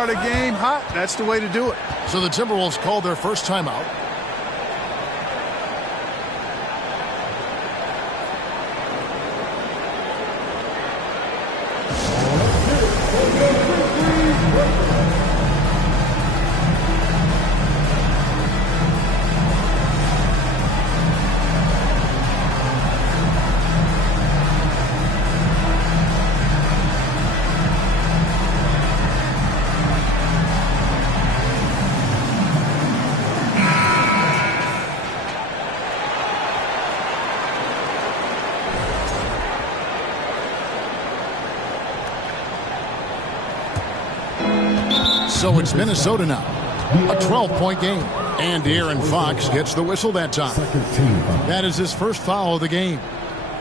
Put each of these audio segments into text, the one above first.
Start a game hot, that's the way to do it. So the Timberwolves called their first timeout. So it's Minnesota now. A 12-point game. And De'Aaron Fox gets the whistle that time. That is his first foul of the game.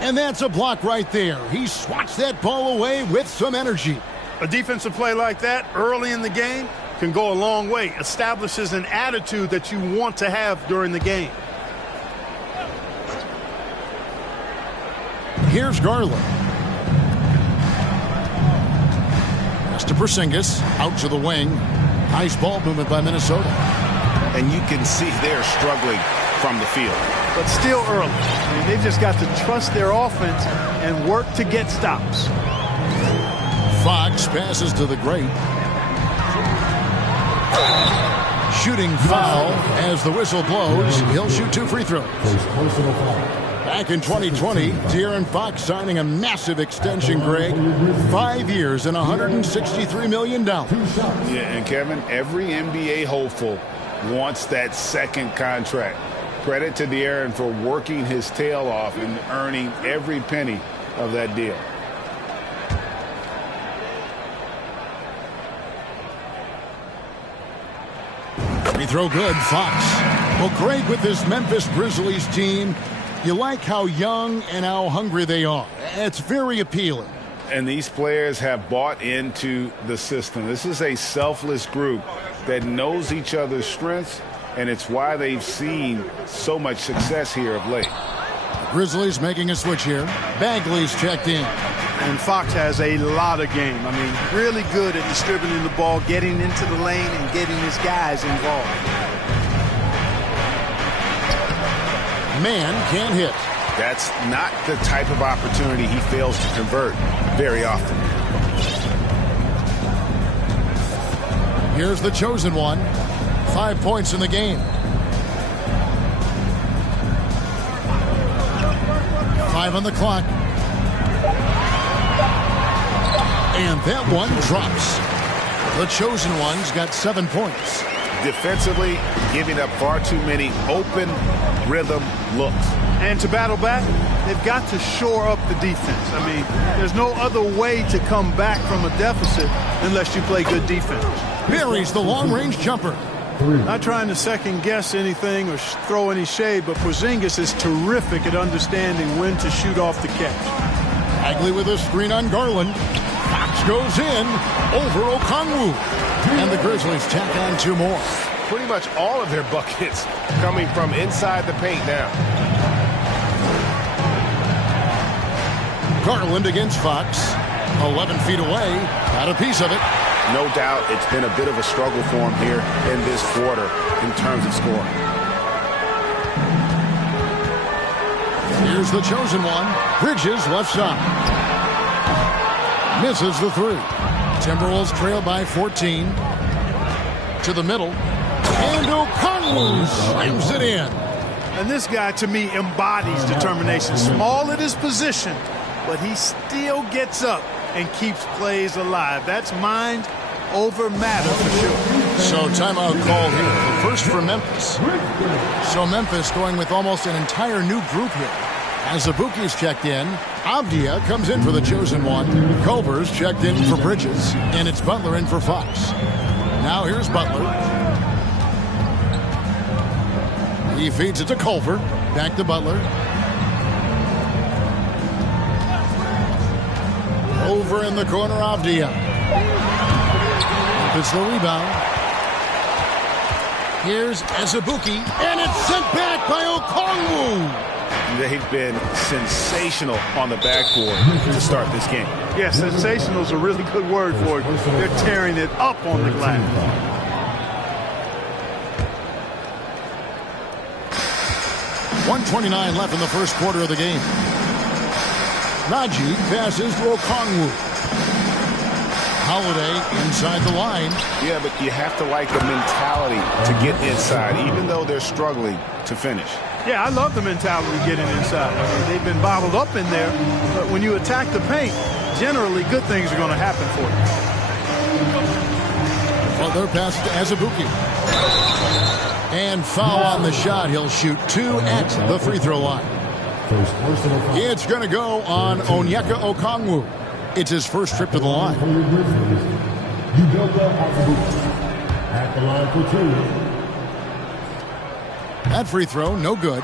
And that's a block right there. He swats that ball away with some energy. A defensive play like that early in the game can go a long way. Establishes an attitude that you want to have during the game. Here's Garland. To Porzingis, out to the wing. Nice ball movement by Minnesota. And you can see they're struggling from the field. But still early. I mean, they've just got to trust their offense and work to get stops. Fox passes to the great. Shooting foul as the whistle blows. He'll shoot 2 free throws. Back in 2020, De'Aaron Fox signing a massive extension, Greg. 5 years and $163 million. Yeah, and Kevin, every NBA hopeful wants that second contract. Credit to De'Aaron for working his tail off and earning every penny of that deal. Free throw good, Fox. Well, Greg, with this Memphis Grizzlies team, you like how young and how hungry they are. It's very appealing. And these players have bought into the system. This is a selfless group that knows each other's strengths, and it's why they've seen so much success here of late. The Grizzlies making a switch here. Bagley's checked in. And Fox has a lot of game. I mean, really good at distributing the ball, getting into the lane, and getting his guys involved. Man can't hit. That's not the type of opportunity he fails to convert very often. Here's the chosen one. 5 points in the game. 5 on the clock. And that one drops. The chosen one's got 7 points. Defensively, giving up far too many open rhythm looks. And to battle back, they've got to shore up the defense. I mean, there's no other way to come back from a deficit unless you play good defense. Buries the long-range jumper. Not trying to second-guess anything or throw any shade, but Porzingis is terrific at understanding when to shoot off the catch. Bagley with a screen on Garland. Fox goes in over Okongwu. And the Grizzlies tack on 2 more. Pretty much all of their buckets coming from inside the paint now. Garland against Fox. 11 feet away. Got a piece of it. No doubt it's been a bit of a struggle for him here in this quarter in terms of scoring. Here's the chosen one. Bridges left side. Misses the 3. Timberwolves trail by 14. To the middle. And Okongwu slams it in. And this guy, to me, embodies determination. Small at his position, but he still gets up and keeps plays alive. That's mind over matter for sure. So timeout call here. The first for Memphis. So Memphis going with almost an entire new group here. As Azubuike's checked in, Avdia comes in for the chosen one. Culver's checked in for Bridges. And it's Butler in for Fox. Now here's Butler. He feeds it to Culver. Back to Butler. Over in the corner, Avdia. It's the rebound. Here's Azubuike. And it's sent back by Okongwu. They've been sensational on the backboard to start this game. Yeah, sensational is a really good word for it. They're tearing it up on the glass. 1:29 left in the first quarter of the game. Raji passes to Okongwu. Holiday inside the line. Yeah, but you have to like the mentality to get inside, even though they're struggling to finish. Yeah, I love the mentality getting inside. I mean, they've been bottled up in there, but when you attack the paint, generally good things are going to happen for you. Butler passes to Azubuike. And foul on the shot. He'll shoot 2 at the free throw line. It's going to go on Onyeka Okongwu. It's his first trip to the line. At the line for 2. That free throw, no good.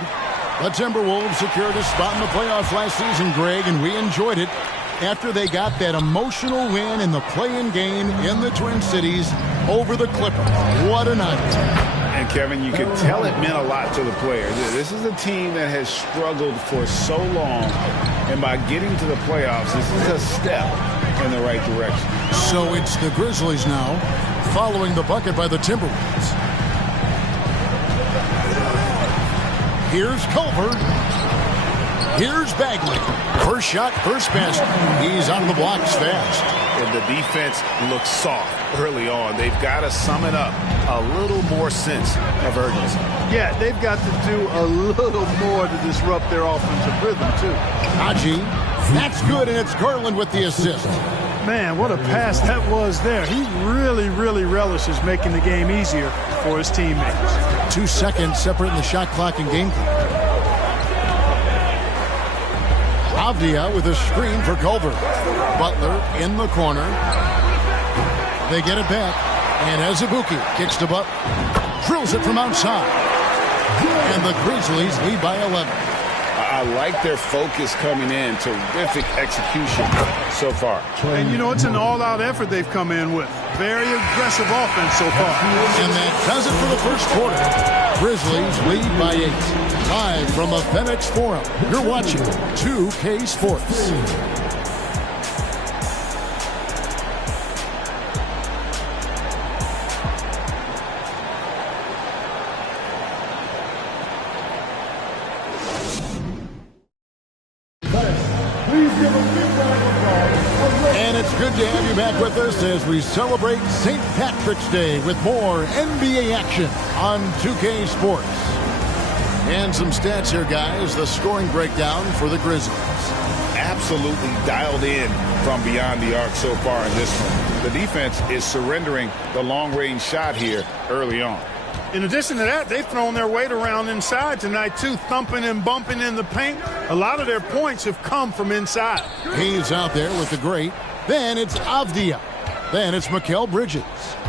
The Timberwolves secured a spot in the playoffs last season, Greg, and we enjoyed it after they got that emotional win in the play-in game in the Twin Cities over the Clippers. What a night. And, Kevin, you could tell it meant a lot to the players. This is a team that has struggled for so long, and by getting to the playoffs, this is a step in the right direction. So it's the Grizzlies now, following the bucket by the Timberwolves. Here's Culver. Here's Bagley. First shot, first basket. He's out of the blocks fast. And the defense looks soft early on. They've got to sum it up. A little more sense of urgency. Yeah, they've got to do a little more to disrupt their offensive rhythm, too. Haji, that's good, and it's Garland with the assist. Man, what a pass that was there. He really, really relishes making the game easier for his teammates. 2 seconds separating the shot clock and game clock. Avdia with a screen for Culver. Butler in the corner. They get it back. And Azubuike kicks to Butler. Drills it from outside. And the Grizzlies lead by 11. I like their focus coming in. Terrific execution so far. And, you know, it's an all-out effort they've come in with. Very aggressive offense so far. And that does it for the first quarter. Grizzlies lead by 8. Live from the FedEx Forum, you're watching 2K Sports. And it's good to have you back with us as we celebrate St. Patrick's Day with more NBA action on 2K Sports. And some stats here, guys. The scoring breakdown for the Grizzlies. Absolutely dialed in from beyond the arc so far in this one. The defense is surrendering the long-range shot here early on. In addition to that, they've thrown their weight around inside tonight, too, thumping and bumping in the paint. A lot of their points have come from inside. He's out there with the great. Then it's Avdia. Then it's Mikal Bridges.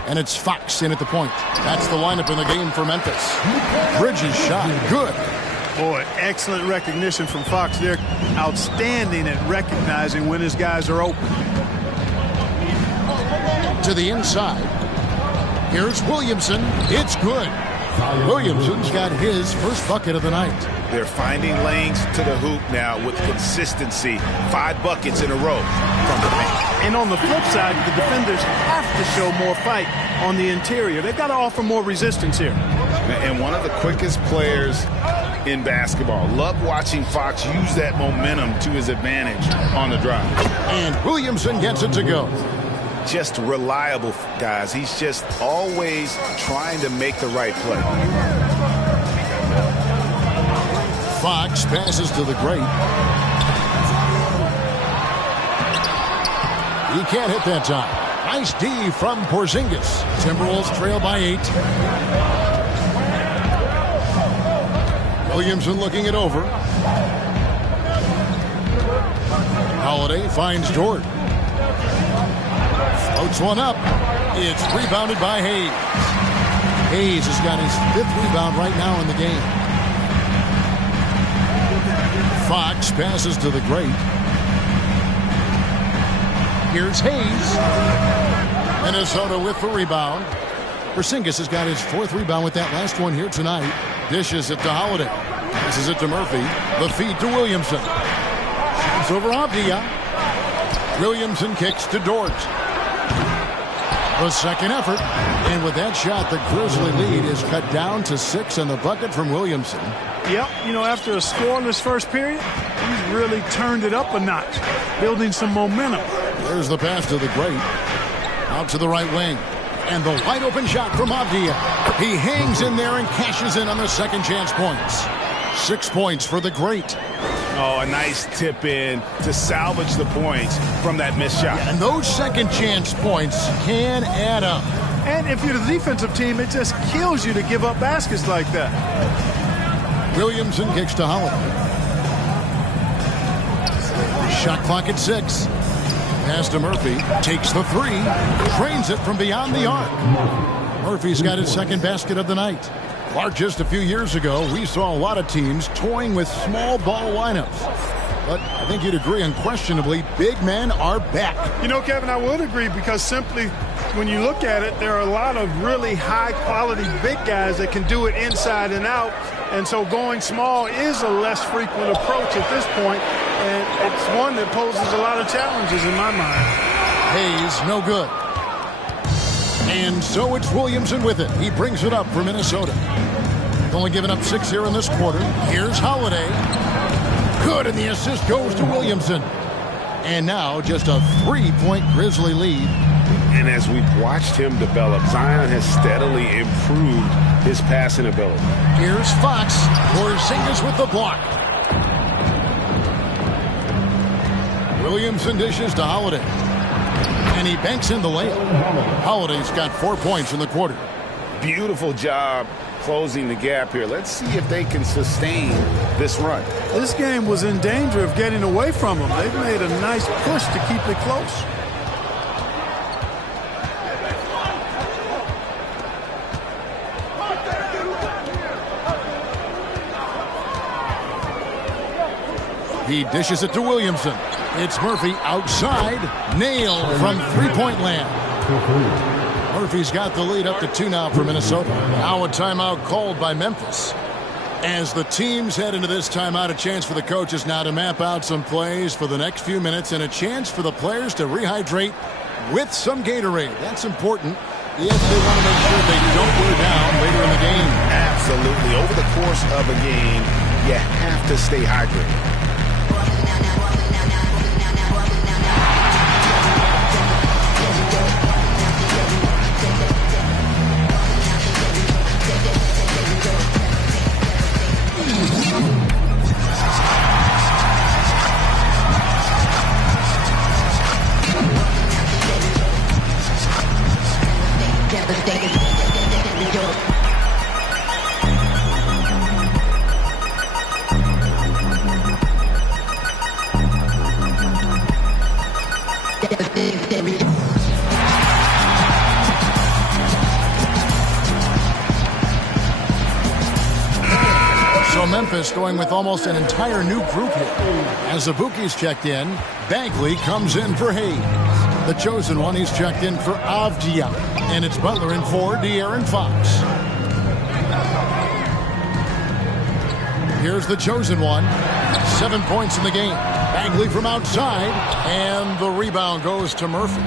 And it's Fox in at the point. That's the lineup in the game for Memphis. Bridges shot good. Boy, excellent recognition from Fox. They're outstanding at recognizing when his guys are open. To the inside. Here's Williamson. It's good. Williamson's got his first bucket of the night. They're finding lanes to the hoop now with consistency. 5 buckets in a row from the paint. And on the flip side, the defenders have to show more fight on the interior. They've got to offer more resistance here. And one of the quickest players in basketball. Love watching Fox use that momentum to his advantage on the drive. And Williamson gets it to go. Just reliable, guys. He's just always trying to make the right play. Fox passes to the great. He can't hit that time. Nice D from Porzingis. Timberwolves trail by 8. Williamson looking it over. Holiday finds Dort. Floats one up. It's rebounded by Hayes. Hayes has got his 5th rebound right now in the game. Fox passes to the great. Here's Hayes. Minnesota with the rebound. Porzingis has got his 4th rebound with that last one here tonight. Dishes it to Holiday. Passes it to Murphy. The feed to Williamson. Shoots over Avdia. Williamson kicks to Dort. The second effort. And with that shot, the Grizzly lead is cut down to 6 in the bucket from Williamson. Yep, after a scoreless first period, he's really turned it up a notch, building some momentum. There's the pass to the Great. Out to the right wing. And the wide open shot from Avdia. He hangs in there and cashes in on the second chance points. 6 points for the Great. Oh, a nice tip in to salvage the points from that missed shot. And those second chance points can add up. And if you're the defensive team, it just kills you to give up baskets like that. Williamson kicks to Holiday. Shot clock at 6. Pass to Murphy. Takes the 3. Drains it from beyond the arc. Murphy's got his second basket of the night. Clark, just a few years ago, we saw a lot of teams toying with small ball lineups. But I think you'd agree unquestionably, big men are back. Kevin, I would agree because simply when you look at it, there are a lot of really high-quality big guys that can do it inside and out. And so going small is a less frequent approach at this point, and it's one that poses a lot of challenges in my mind. Hayes, no good. And so it's Williamson with it. He brings it up for Minnesota. Only given up 6 here in this quarter. Here's Holiday. Good, and the assist goes to Williamson. And now just a 3-point Grizzly lead. And as we've watched him develop, Zion has steadily improved his passing ability. Here's Fox. Porzingis with the block. Williamson dishes to Holiday. And he banks in the layup. Holiday's got 4 points in the quarter. Beautiful job closing the gap here. Let's see if they can sustain this run. This game was in danger of getting away from them. They've made a nice push to keep it close. He dishes it to Williamson. It's Murphy outside. Nailed from three-point land. Murphy's got the lead up to 2 now for Minnesota. Now a timeout called by Memphis. As the teams head into this timeout, a chance for the coaches now to map out some plays for the next few minutes and a chance for the players to rehydrate with some Gatorade. That's important if they want to make sure they don't go down later in the game. Absolutely. Over the course of a game, you have to stay hydrated. Memphis going with almost an entire new group here. As Azubuike's checked in, Bagley comes in for Hayes. The chosen one, he's checked in for Avdia. And it's Butler in for De'Aaron Fox. Here's the chosen one. 7 points in the game. Bagley from outside. And the rebound goes to Murphy.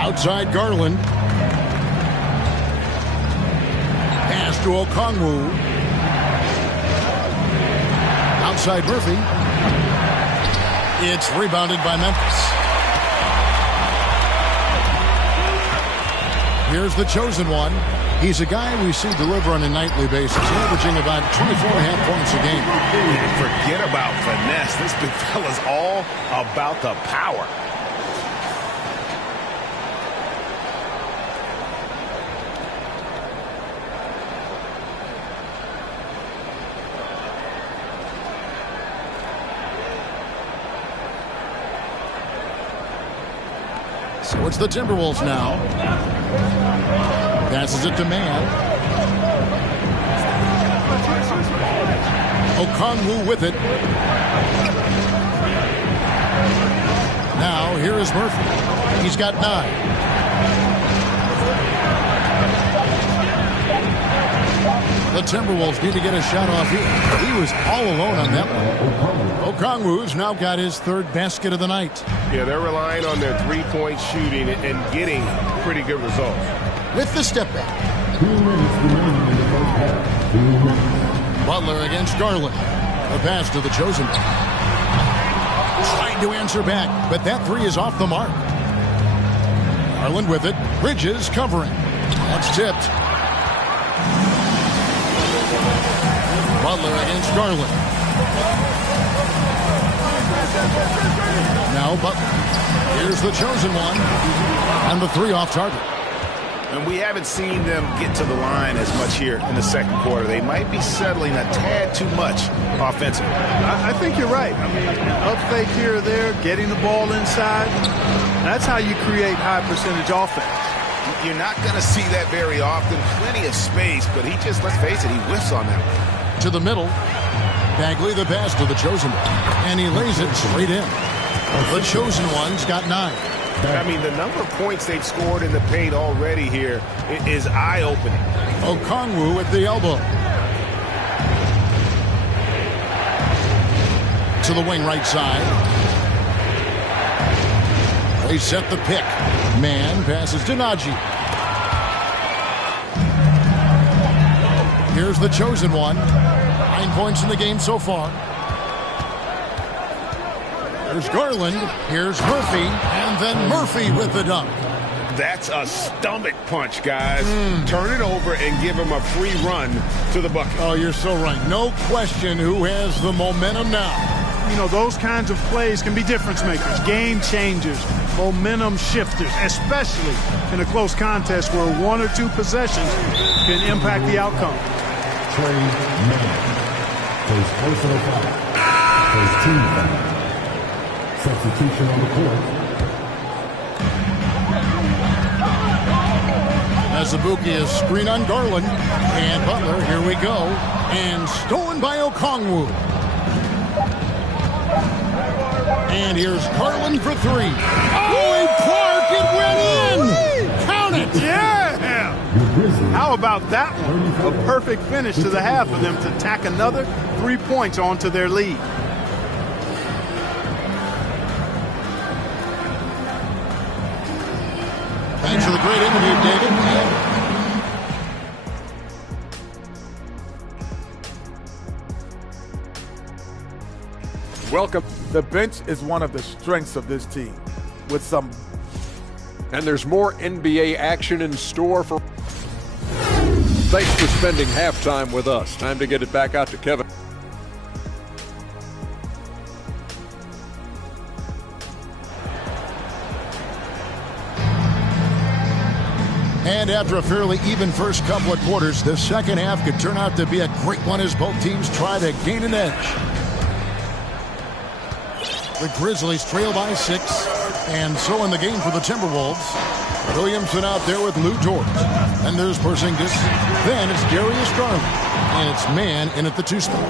Outside Garland. Pass to Okongwu. Outside Murphy. It's rebounded by Memphis. Here's the chosen one. He's a guy we see deliver on a nightly basis, averaging about 24.5 points a game. Forget about finesse. This big fella's all about the power. So it's the Timberwolves now. Passes it to Mann. Okongwu with it. Now here is Murphy. He's got 9. The Timberwolves need to get a shot off here. He was all alone on that one. Okongwu's now got his third basket of the night. Yeah, they're relying on their three-point shooting and getting pretty good results. With the step back. 2 minutes remaining in the first half. 2 minutes. Butler against Garland. A pass to the chosen one. Trying to answer back, but that three is off the mark. Garland with it. Bridges covering. That's tipped. Butler against Garland. Now Butler. Here's the chosen one. And the three off target. And we haven't seen them get to the line as much here in the second quarter. They might be settling a tad too much offensively. I think you're right. I mean, up fake here or there, getting the ball inside. That's how you create high percentage offense. You're not going to see that very often. Plenty of space, but he just, let's face it, he whiffs on that one. To the middle. Bagley the pass to the chosen one. And he lays it straight in. The chosen one's got 9. I mean, the number of points they've scored in the paint already here is eye-opening. Okongwu at the elbow. To the wing right side. They set the pick. Man passes to Naji. Here's the chosen one. 9 points in the game so far. There's Garland. Here's Murphy. And then Murphy with the dunk. That's a stomach punch, guys. Turn it over and give him a free run to the bucket. Oh, you're so right. No question who has the momentum now. You know, those kinds of plays can be difference makers, game changers, momentum shifters, especially in a close contest where 1 or 2 possessions can impact the outcome. Trey Mann. Plays personal foul. Plays team foul. Substitution on the court. Azubuike is screen on Garland. And Butler, here we go. And stolen by Okongwu. And here's Garland for 3. Oh, Clark, it went in! Count it! Yeah! How about that one? A perfect finish to the half for them to tack another 3 points onto their lead. Thanks for the great interview, David. Welcome. The bench is one of the strengths of this team. With some. And there's more NBA action in store for. Thanks for spending halftime with us. Time to get it back out to Kevin. And after a fairly even first couple of quarters, the second half could turn out to be a great one as both teams try to gain an edge. The Grizzlies trail by 6, and so in the game for the Timberwolves. Williamson out there with Lou Dort. And there's Porzingis. Then it's Darius Garland. And it's Man in at the 2 spot.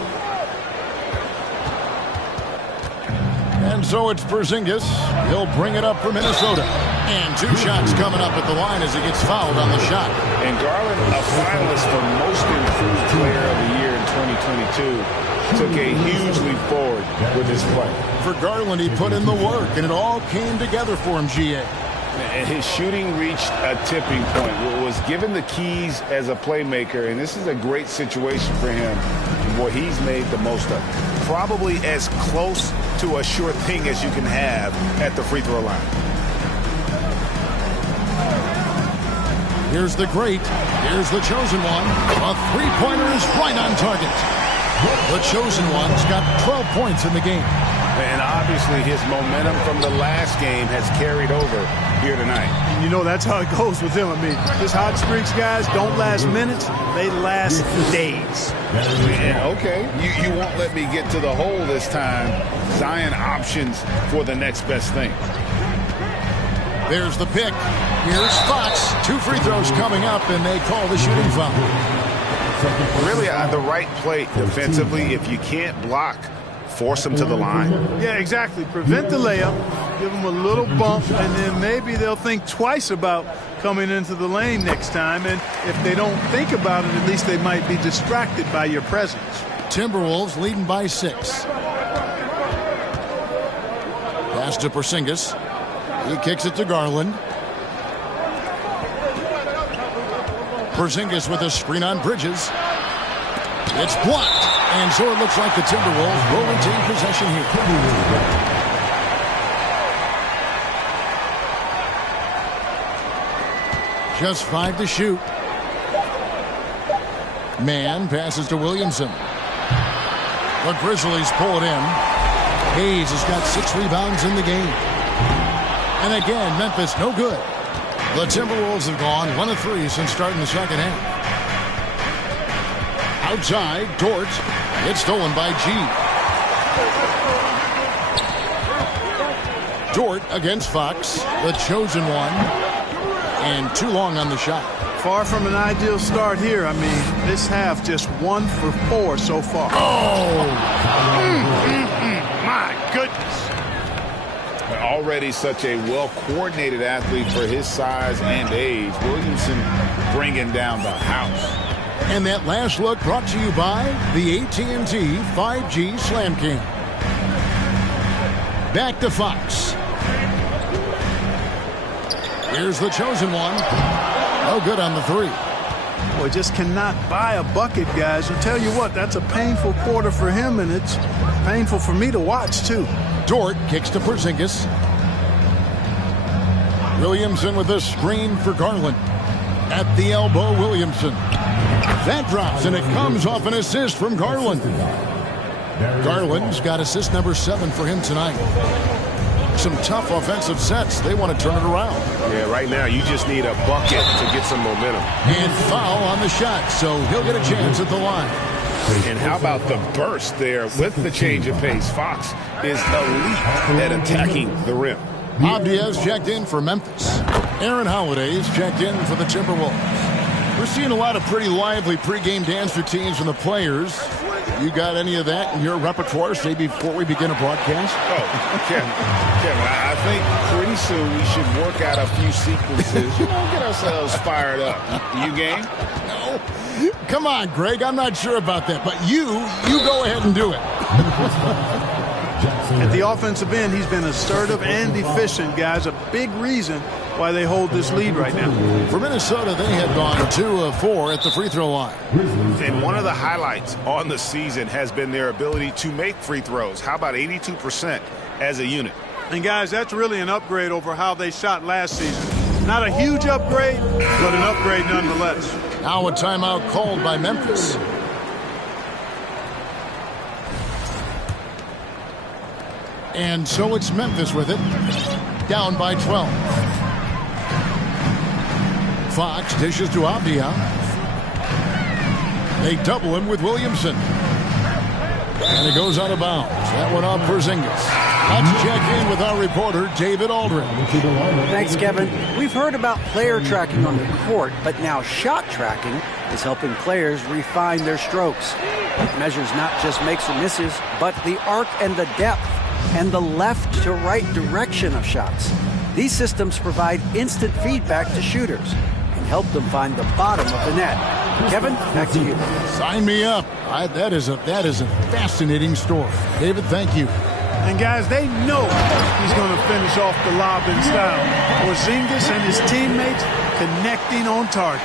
And so it's Porzingis. He'll bring it up for Minnesota. And 2 shots coming up at the line as he gets fouled on the shot. And Garland, a finalist for Most Improved Player of the Year in 2022, took a huge leap forward with his play. For Garland, he put in the work, and it all came together for him, GA. And his shooting reached a tipping point. Was given the keys as a playmaker, and this is a great situation for him. Boy, he's made the most of it. Probably as close to a sure thing as you can have at the free throw line. Here's the great. Here's the chosen one. A three-pointer is right on target. The chosen one's got 12 points in the game. And obviously his momentum from the last game has carried over here tonight. And you know that's how it goes with him. I mean, his hot streaks, guys, don't last minutes. They last days. Yeah, okay. You won't let me get to the hole this time. Zion options for the next best thing. There's the pick. Here's Fox. 2 free throws coming up, and they call the shooting foul. Really the right play defensively. If you can't block, force them to the line. Yeah, exactly. Prevent the layup, give them a little bump, and then maybe they'll think twice about coming into the lane next time. And if they don't think about it, at least they might be distracted by your presence. Timberwolves leading by 6. Pass to Porzingis. He kicks it to Garland. Porzingis with a screen on Bridges. It's blocked. And so it looks like the Timberwolves will retain possession here. Just 5 to shoot. Mann passes to Williamson. The Grizzlies pull it in. Hayes has got 6 rebounds in the game. And again, Memphis no good. The Timberwolves have gone 1 of 3 since starting the second half. Outside, Dort. It's stolen by G. Dort against Fox, the chosen one. And too long on the shot. Far from an ideal start here. I mean, this half just 1 for 4 so far. Oh! My goodness. Already such a well-coordinated athlete for his size and age. Williamson bringing down the house. And that last look brought to you by the AT&T 5G Slam King. Back to Fox. Here's the chosen one. No good on the 3. Boy, just cannot buy a bucket, guys. I'll tell you what, that's a painful quarter for him, and it's painful for me to watch, too. Dort kicks to Porzingis. Williamson with a screen for Garland. At the elbow, Williamson. That drops, and it comes off an assist from Garland. Garland's got assist number 7 for him tonight. Some tough offensive sets. They want to turn it around. Yeah, right now you just need a bucket to get some momentum. And foul on the shot, so he'll get a chance at the line. And how about the burst there with the change of pace? Fox is elite at attacking the rim. Abdia's checked in for Memphis. Aaron Holiday's checked in for the Timberwolves. We're seeing a lot of pretty lively pregame dance routines from the players. You got any of that in your repertoire, say, before we begin a broadcast? Oh, Kevin, I think pretty soon we should work out a few sequences. Get ourselves fired up. You game? No. Come on, Greg. I'm not sure about that. But you go ahead and do it. At the offensive end, he's been assertive and efficient, guys. A big reason why they hold this lead right now. For Minnesota, they had gone 2 of 4 at the free throw line. And one of the highlights on the season has been their ability to make free throws. How about 82% as a unit? And, guys, that's really an upgrade over how they shot last season. Not a huge upgrade, but an upgrade nonetheless. Now a timeout called by Memphis. And so it's Memphis with it. Down by 12. Fox dishes to Abdia. They double him with Williamson. And it goes out of bounds. That one off Porzingis. Let's check in with our reporter, David Aldrin. Thanks, Kevin. We've heard about player tracking on the court, but now shot tracking is helping players refine their strokes. It measures not just makes or misses, but the arc and the depth and the left to right direction of shots. These systems provide instant feedback to shooters and help them find the bottom of the net. Kevin, back to you. Sign me up. That is a fascinating story. David, thank you. And, guys, they know he's going to finish off the lob in style. Porzingis and his teammates connecting on target.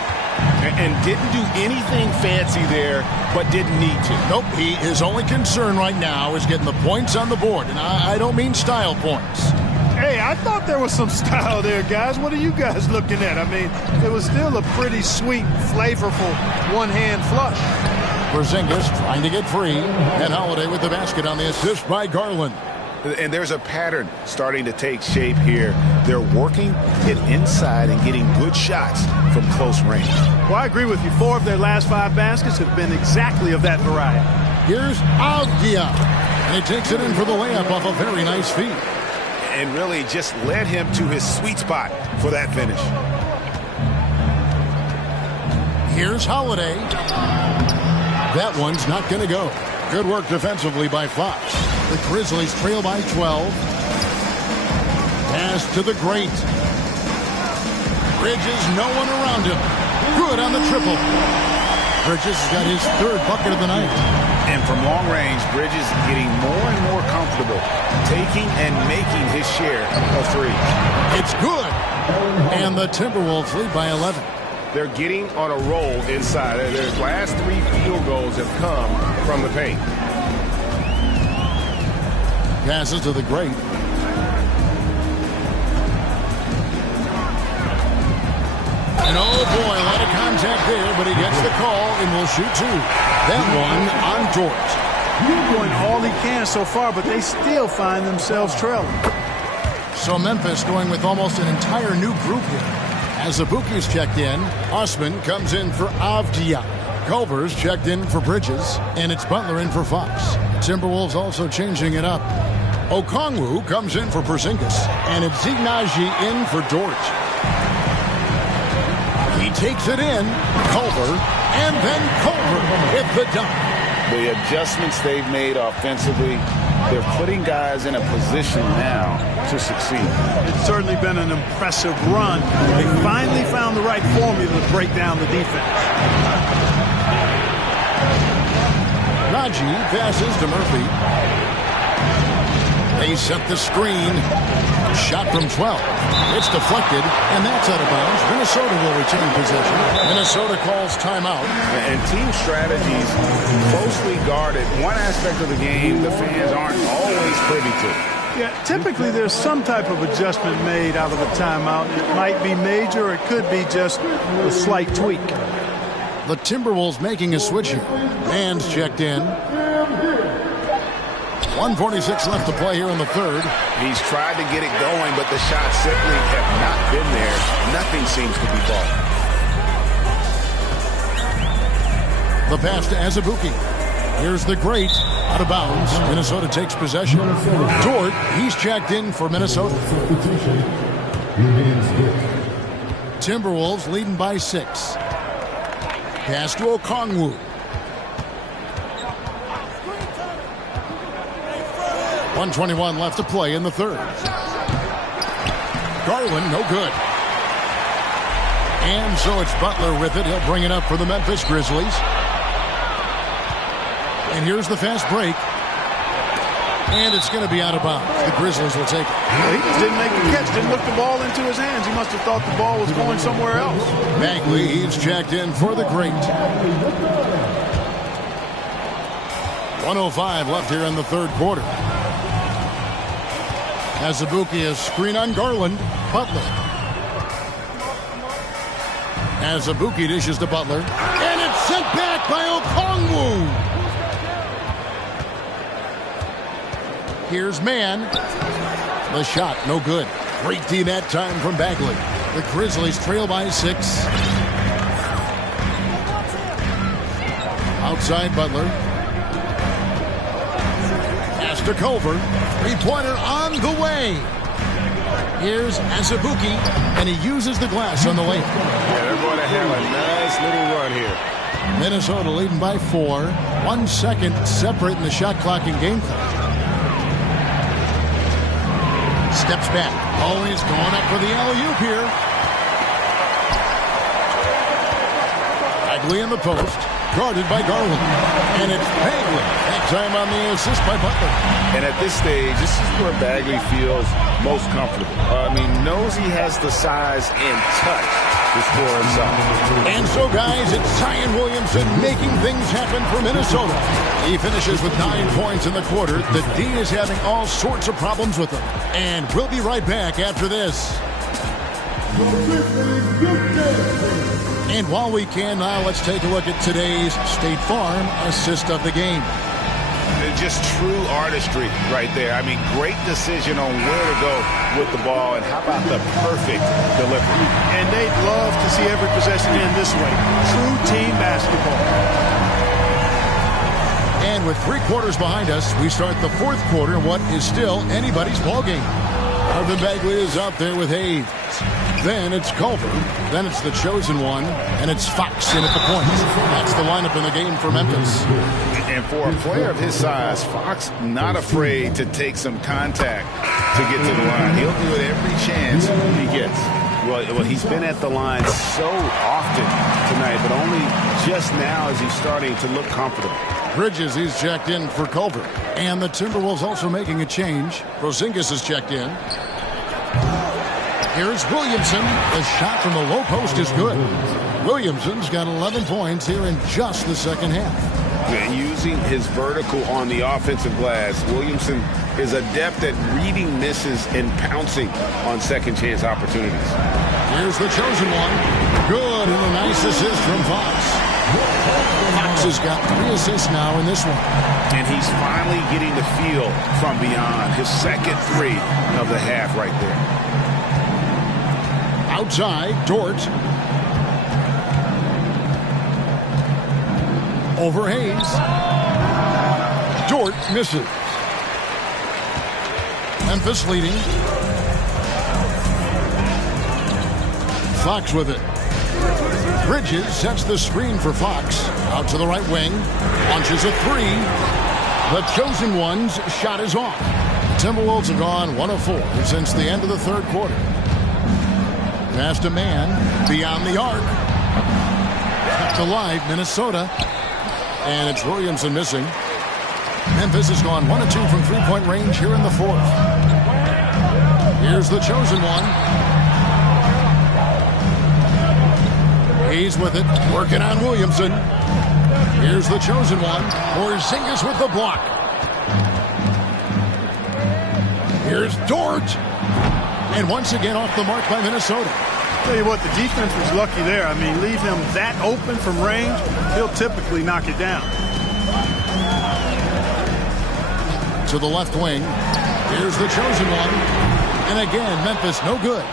And didn't do anything fancy there, but didn't need to. Nope, his only concern right now is getting the points on the board. And I don't mean style points. Hey, I thought there was some style there, guys. What are you guys looking at? I mean, it was still a pretty sweet, flavorful one-hand flush. Porzingis trying to get free. And Holiday with the basket on the assist by Garland. And there's a pattern starting to take shape here. They're working it inside and getting good shots from close range. Well, I agree with you. 4 of their last 5 baskets have been exactly of that variety. Here's Abdia. And he takes it in for the layup off a very nice feed. And really just led him to his sweet spot for that finish. Here's Holiday. That one's not going to go. Good work defensively by Fox. The Grizzlies trail by 12. Pass to the great. Bridges, no one around him. Good on the triple. Bridges has got his third bucket of the night. And from long range, Bridges getting more and more comfortable taking and making his share of threes. It's good. And the Timberwolves lead by 11. They're getting on a roll inside. Their last 3 field goals have come from the paint. Passes to the great. And oh boy, a lot of contact there, but he gets the call and will shoot 2. Then one on Dort. Doing all he can so far, but they still find themselves trailing. So Memphis going with almost an entire new group here. As Azubuike's checked in, Osman comes in for Avdia. Culver's checked in for Bridges, and it's Butler in for Fox. Timberwolves also changing it up. Okongwu comes in for Porzingis, and it's Ignaji in for Dort. He takes it in, Culver, and then Culver with the dunk. The adjustments they've made offensively, they're putting guys in a position now to succeed. It's certainly been an impressive run. They finally found the right formula to break down the defense. Naji passes to Murphy. They set the screen. Shot from 12. It's deflected, and that's out of bounds. Minnesota will retain possession. Minnesota calls timeout. And team strategies closely guarded. One aspect of the game the fans aren't always privy to. Yeah, typically there's some type of adjustment made out of a timeout. It might be major, or it could be just a slight tweak. The Timberwolves making a switch here. Man's checked in. 1:46 left to play here in the third. He's tried to get it going, but the shots simply have not been there. Nothing seems to be falling. The pass to Azubuike. Here's the great. Out of bounds. Minnesota takes possession. Dort, he's checked in for Minnesota. Timberwolves leading by 6. Pass to Okongwu. .121 left to play in the third. Garland, no good. And so it's Butler with it. He'll bring it up for the Memphis Grizzlies. And here's the fast break. And it's going to be out of bounds. The Grizzlies will take it. He just didn't make the catch, didn't look the ball into his hands. He must have thought the ball was going somewhere else. Bagley, he's checked in for the great. 1:05 left here in the third quarter. Azubuike is screen on Garland. Butler. Azubuike dishes to Butler. And it's sent back by Okongwu. Here's Mann. The shot, no good. Great D that time from Bagley. The Grizzlies trail by 6. Outside Butler. Pass to Culver. Three-pointer on the way. Here's Azubuike, and he uses the glass on the lane. Yeah, they're going to have a nice little run here. Minnesota leading by 4. 1 second separating the shot clock and game clock. Steps back. Oh, he's going up for the alley-oop here. Bagley in the post. Guarded by Garland. And it's Bagley. That time on the assist by Butler. And at this stage, this is where Bagley feels most comfortable. Knows he has the size and touch to score himself. And so, guys, it's Zion Williamson making things happen for Minnesota. He finishes with 9 points in the quarter. The D is having all sorts of problems with him. And we'll be right back after this. And while we can now, let's take a look at today's State Farm assist of the game. Just true artistry right there. Great decision on where to go with the ball, and how about the perfect delivery. And they'd love to see every possession end this way. True team basketball. And with 3 quarters behind us, we start the fourth quarter, what is still anybody's ball game. Marvin Bagley is out there with Hayes. Then it's Culver. Then it's the chosen one. And it's Fox in at the point. That's the lineup in the game for Memphis. And for a player of his size, Fox not afraid to take some contact to get to the line. He'll do it every chance he gets. Well, he's been at the line so often tonight, but only just now is he starting to look comfortable. Bridges, he's checked in for Culver. And the Timberwolves also making a change. Porzingis is checked in. Here's Williamson. The shot from the low post is good. Williamson's got 11 points here in just the second half. Using his vertical on the offensive glass, Williamson is adept at reading misses and pouncing on second chance opportunities. Here's the chosen one. Good, and a nice assist from Fox. Fox has got 3 assists now in this one. And he's finally getting the feel from beyond. His second 3 of the half right there. Outside, Dort. Over Hayes. Dort misses. Memphis leading. Fox with it. Bridges sets the screen for Fox. Out to the right wing. Launches a 3. The chosen one's shot is off. Timberwolves have gone 1 of 4 since the end of the third quarter. Past a man beyond the arc. Kept alive, Minnesota. And it's Williamson missing. Memphis has gone 1 of 2 from three-point range here in the fourth. Here's the chosen one. He's with it, working on Williamson. Here's the chosen one. Porzingis with the block. Here's Dort. And once again off the mark by Minnesota. Tell you what, the defense was lucky there. I mean, leave him that open from range, he'll typically knock it down. To the left wing. Here's the chosen one. And again, Memphis no good.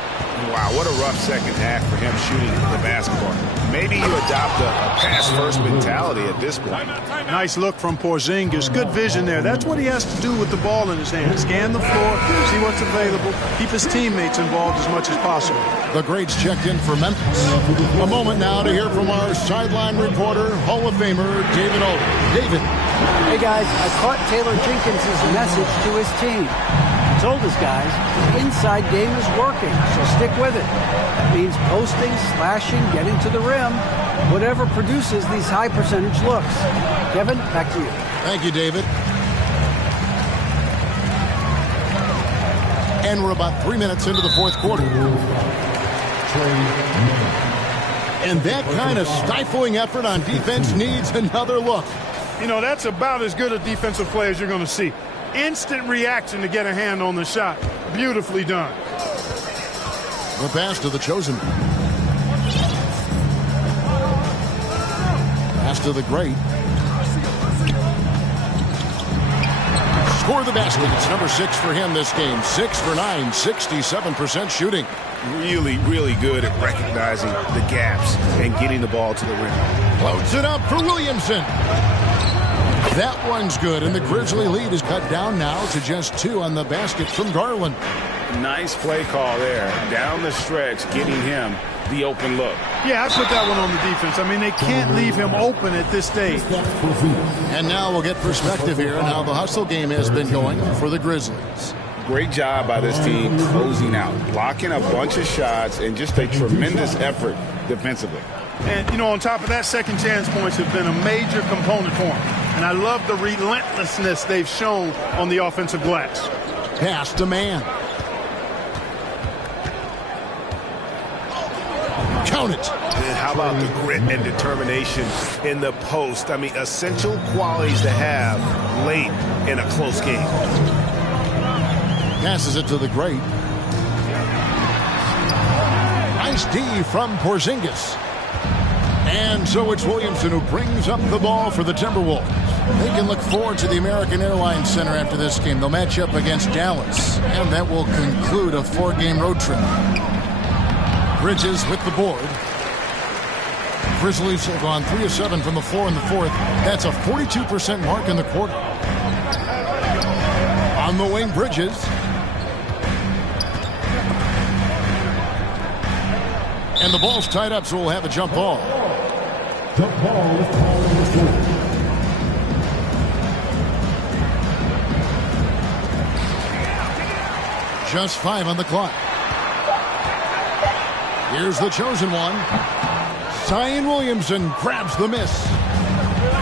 Wow, what a rough second half for him shooting the basketball. Maybe you adopt a pass-first mentality at this point. Nice look from Porzingis. Good vision there. That's what he has to do with the ball in his hand. Scan the floor, see what's available, keep his teammates involved as much as possible. The greats checked in for Memphis. A moment now to hear from our sideline reporter, Hall of Famer, David Olden. David. Hey, guys, I caught Taylor Jenkins' message to his team. He told his guys the inside game is working, so stick with it. That means posting, slashing, getting to the rim, whatever produces these high percentage looks. Kevin, back to you. Thank you, David. And we're about 3 minutes into the fourth quarter. And that kind of stifling effort on defense needs another look. You know, that's about as good a defensive play as you're going to see. Instant reaction to get a hand on the shot. Beautifully done. The pass to the chosen. Pass to the great. Score the basket. It's number 6 for him this game. 6 for 9, 67% shooting. Really, really good at recognizing the gaps and getting the ball to the rim. Floats it up for Williamson. That one's good, and the Grizzly lead is cut down now to just 2 on the basket from Garland. Nice play call there. Down the stretch, getting him the open look. Yeah, I put that one on the defense. I mean, they can't leave him open at this stage. And now we'll get perspective here on how the hustle game has been going for the Grizzlies. Great job by this team closing out, blocking a bunch of shots, and just a tremendous effort defensively. And, you know, on top of that, second chance points have been a major component for them. And I love the relentlessness they've shown on the offensive glass. Pass to man. Count it. And how about the grit and determination in the post? I mean, essential qualities to have late in a close game. Passes it to the great. Nice D from Porzingis. And so it's Williamson who brings up the ball for the Timberwolves. They can look forward to the American Airlines Center after this game. They'll match up against Dallas, and that will conclude a 4-game road trip. Bridges with the board. Grizzlies have gone 3 of 7 from the floor in the fourth. That's a 42% mark in the quarter. On the wing, Bridges. And the ball's tied up, so we'll have a jump ball. Jump ball is called on the floor. Just 5 on the clock. Here's the chosen one. Zion Williamson grabs the miss.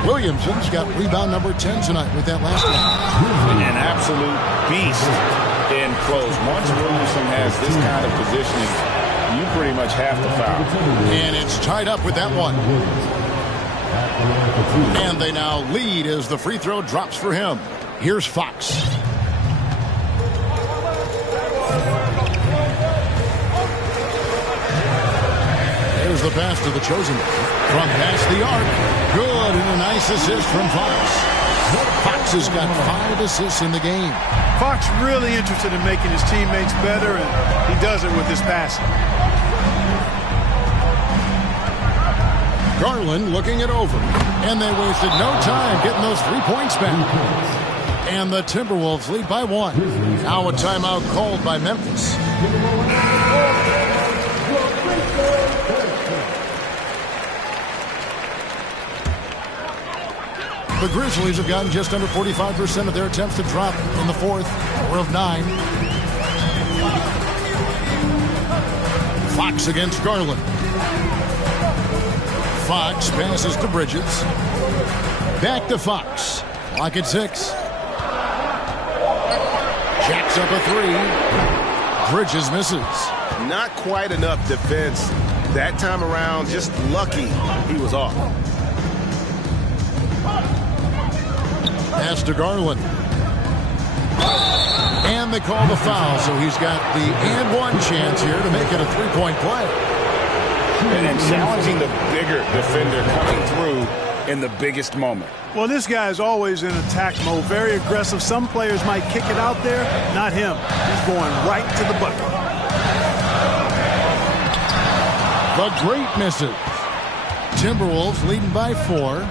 Williamson's got rebound number 10 tonight with that last one. An absolute beast in close. Once Williamson has this kind of positioning, you pretty much have to foul. And it's tied up with that one. And they now lead as the free throw drops for him. Here's Fox. There's the pass to the chosen one. From past the arc. Good, and a nice assist from Fox. Fox has got 5 assists in the game. Fox really interested in making his teammates better, and he does it with his passing. Garland looking it over. And they wasted no time getting those 3 points back. And the Timberwolves lead by 1. Now a timeout called by Memphis. The Grizzlies have gotten just under 45% of their attempts to drop in the fourth. 4 of 9. Fox against Garland. Fox passes to Bridges. Back to Fox. Clock at 6. Jacks up a 3. Bridges misses. Not quite enough defense that time around. Just lucky he was off. Pass to Garland. And they call the foul, so he's got the and one chance here to make it a 3-point play. And challenging the bigger defender coming through in the biggest moment. Well, this guy is always in attack mode, very aggressive. Some players might kick it out there, not him. He's going right to the bucket. The great misses. Timberwolves leading by 4.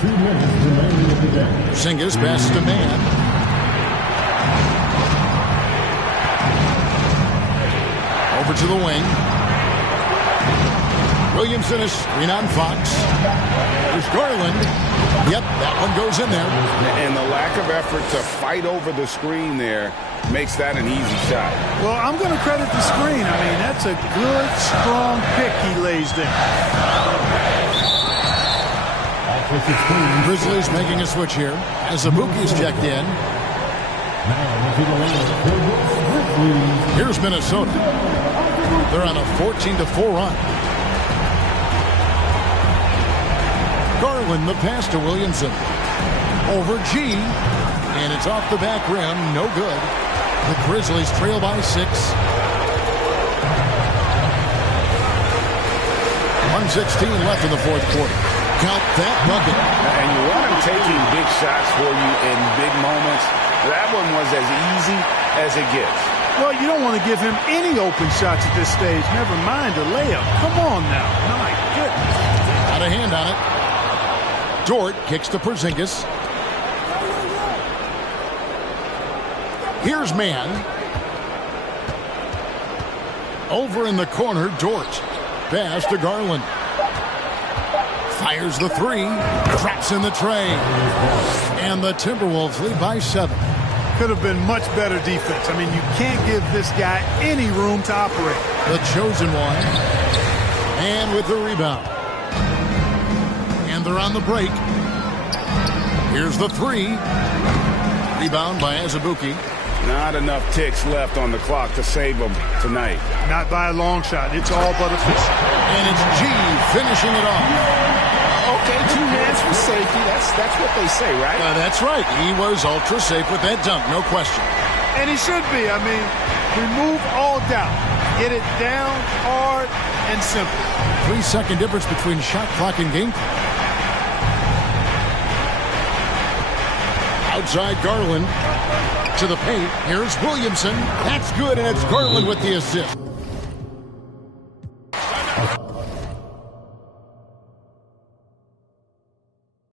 2 minutes remaining in the game. Porzingis passes to man. Over to the wing. Williamson is screen on Fox. There's Garland. Yep, that one goes in there. And the lack of effort to fight over the screen there makes that an easy shot. Well, I'm going to credit the screen. I mean, that's a good, strong pick he lays there. Grizzlies making a switch here as Azubuike's checked in. Here's Minnesota. They're on a 14-4 run. Garland, the pass to Williamson. Over G. And it's off the back rim. No good. The Grizzlies trail by 6. 1:16 left in the fourth quarter. Count that bucket. And you want him taking big shots for you in big moments. That one was as easy as it gets. Well, you don't want to give him any open shots at this stage. Never mind a layup. Come on now. My goodness. Got a hand on it. Dort kicks to Porzingis. Here's man. Over in the corner, Dort. Pass to Garland. Fires the 3. Traps in the tray. And the Timberwolves lead by 7. Could have been much better defense. I mean, you can't give this guy any room to operate. The chosen one. And with the rebound. And they're on the break. Here's the 3. Rebound by Azubuike. Not enough ticks left on the clock to save them tonight. Not by a long shot. It's all but official. And it's G finishing it off. Okay, 2 hands for safety. That's what they say, right? That's right. He was ultra safe with that dunk, no question. And he should be. I mean, remove all doubt. Get it down, hard, and simple. 3-second difference between shot clock and game clock. Outside Garland to the paint. Here's Williamson. That's good, and it's Garland with the assist.